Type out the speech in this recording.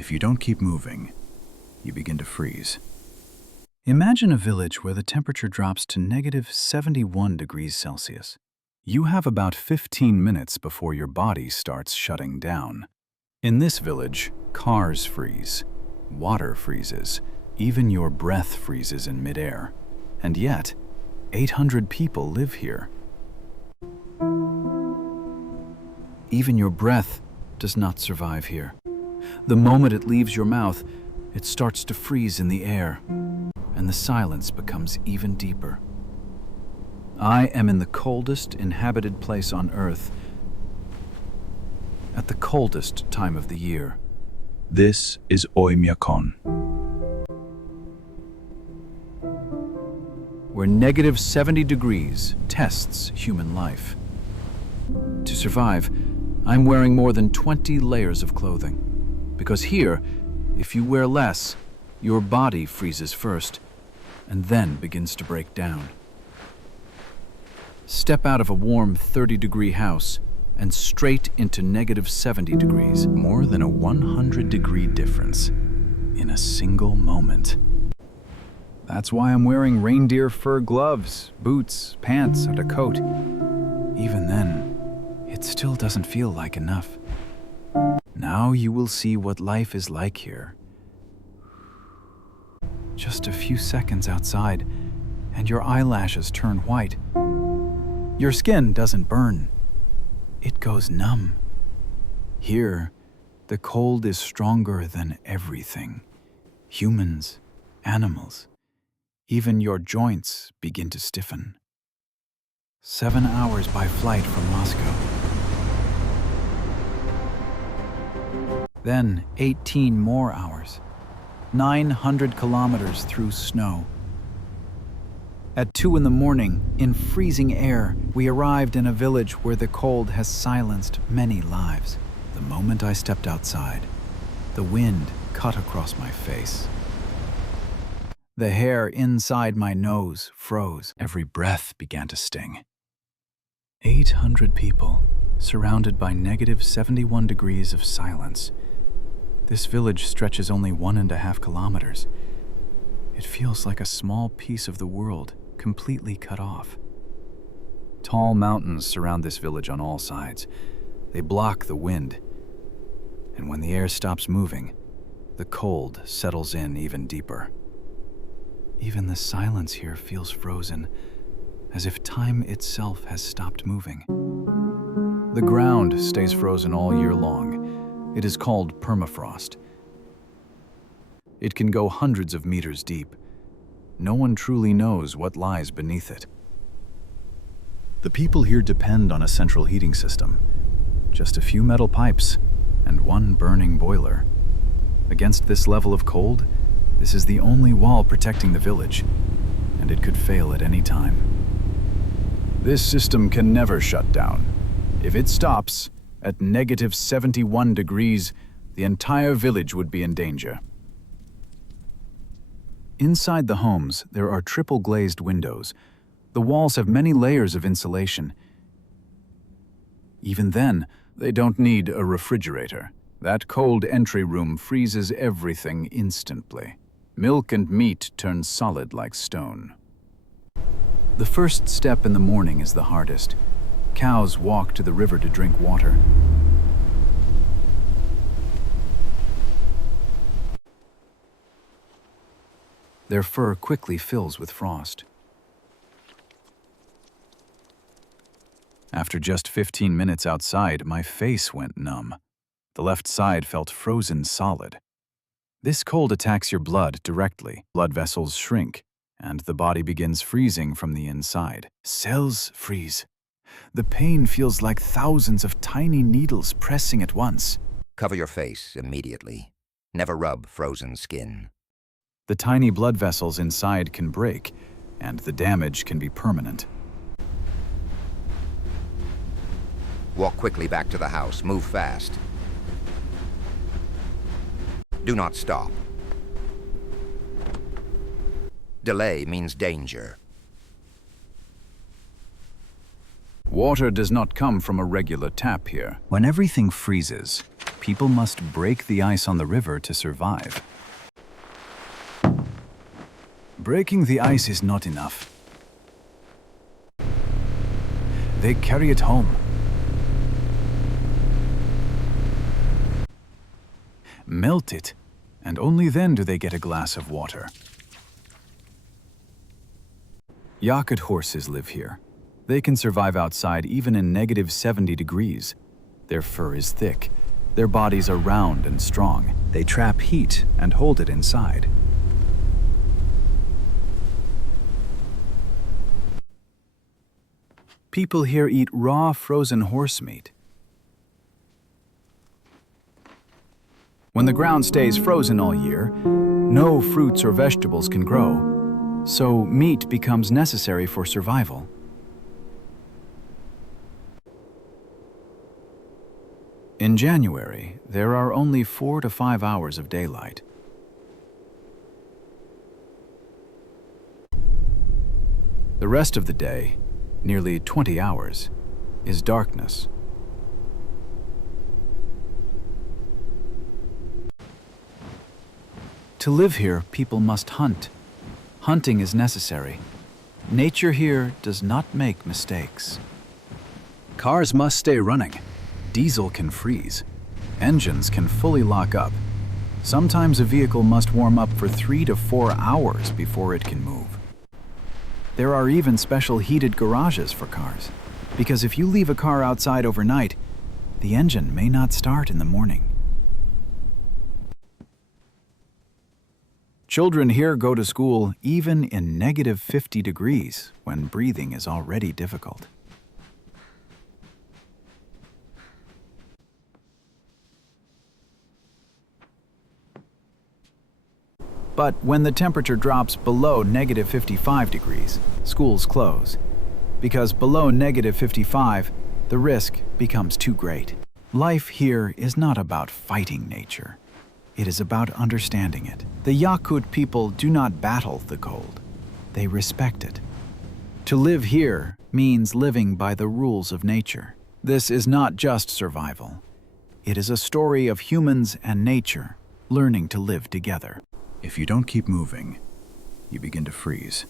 If you don't keep moving, you begin to freeze. Imagine a village where the temperature drops to -71 degrees Celsius. You have about 15 minutes before your body starts shutting down. In this village, cars freeze, water freezes, even your breath freezes in midair. And yet, 800 people live here. Even your breath does not survive here. The moment it leaves your mouth, it starts to freeze in the air, and the silence becomes even deeper. I am in the coldest inhabited place on Earth, at the coldest time of the year. This is Oymyakon, where -70 degrees tests human life. To survive, I'm wearing more than 20 layers of clothing. Because here, if you wear less, your body freezes first, and then begins to break down. Step out of a warm 30-degree house, and straight into -70 degrees. More than a 100-degree difference in a single moment. That's why I'm wearing reindeer fur gloves, boots, pants, and a coat. Even then, it still doesn't feel like enough. Now you will see what life is like here. Just a few seconds outside, and your eyelashes turn white. Your skin doesn't burn. It goes numb. Here, the cold is stronger than everything. Humans, animals, even your joints begin to stiffen. 7 hours by flight from Moscow. Then 18 more hours. 900 kilometers through snow. At 2 in the morning, in freezing air, we arrived in a village where the cold has silenced many lives. The moment I stepped outside, the wind cut across my face. The hair inside my nose froze. Every breath began to sting. 800 people, surrounded by -71 degrees of silence. This village stretches only 1.5 kilometers. It feels like a small piece of the world, completely cut off. Tall mountains surround this village on all sides. They block the wind. And when the air stops moving, the cold settles in even deeper. Even the silence here feels frozen, as if time itself has stopped moving. The ground stays frozen all year long. It is called permafrost. It can go hundreds of meters deep. No one truly knows what lies beneath it. The people here depend on a central heating system. Just a few metal pipes and one burning boiler. Against this level of cold, this is the only wall protecting the village, and it could fail at any time. This system can never shut down. If it stops, at -71 degrees, the entire village would be in danger. Inside the homes, there are triple-glazed windows. The walls have many layers of insulation. Even then, they don't need a refrigerator. That cold entry room freezes everything instantly. Milk and meat turn solid like stone. The first step in the morning is the hardest. Cows walk to the river to drink water. Their fur quickly fills with frost. After just 15 minutes outside, my face went numb. The left side felt frozen solid. This cold attacks your blood directly. Blood vessels shrink, and the body begins freezing from the inside. Cells freeze. The pain feels like thousands of tiny needles pressing at once. Cover your face immediately. Never rub frozen skin. The tiny blood vessels inside can break, and the damage can be permanent. Walk quickly back to the house. Move fast. Do not stop. Delay means danger. Water does not come from a regular tap here. When everything freezes, people must break the ice on the river to survive. Breaking the ice is not enough. They carry it home. Melt it, and only then do they get a glass of water. Yakut horses live here. They can survive outside even in -70 degrees. Their fur is thick. Their bodies are round and strong. They trap heat and hold it inside. People here eat raw frozen horse meat. When the ground stays frozen all year, no fruits or vegetables can grow, so meat becomes necessary for survival. In January, there are only 4 to 5 hours of daylight. The rest of the day, nearly 20 hours, is darkness. To live here, people must hunt. Hunting is necessary. Nature here does not make mistakes. Cars must stay running. Diesel can freeze. Engines can fully lock up. Sometimes a vehicle must warm up for 3 to 4 hours before it can move. There are even special heated garages for cars, because if you leave a car outside overnight, the engine may not start in the morning. Children here go to school even in -50 degrees when breathing is already difficult. But when the temperature drops below -55 degrees, schools close. Because below -55, the risk becomes too great. Life here is not about fighting nature. It is about understanding it. The Yakut people do not battle the cold. They respect it. To live here means living by the rules of nature. This is not just survival. It is a story of humans and nature learning to live together. If you don't keep moving, you begin to freeze.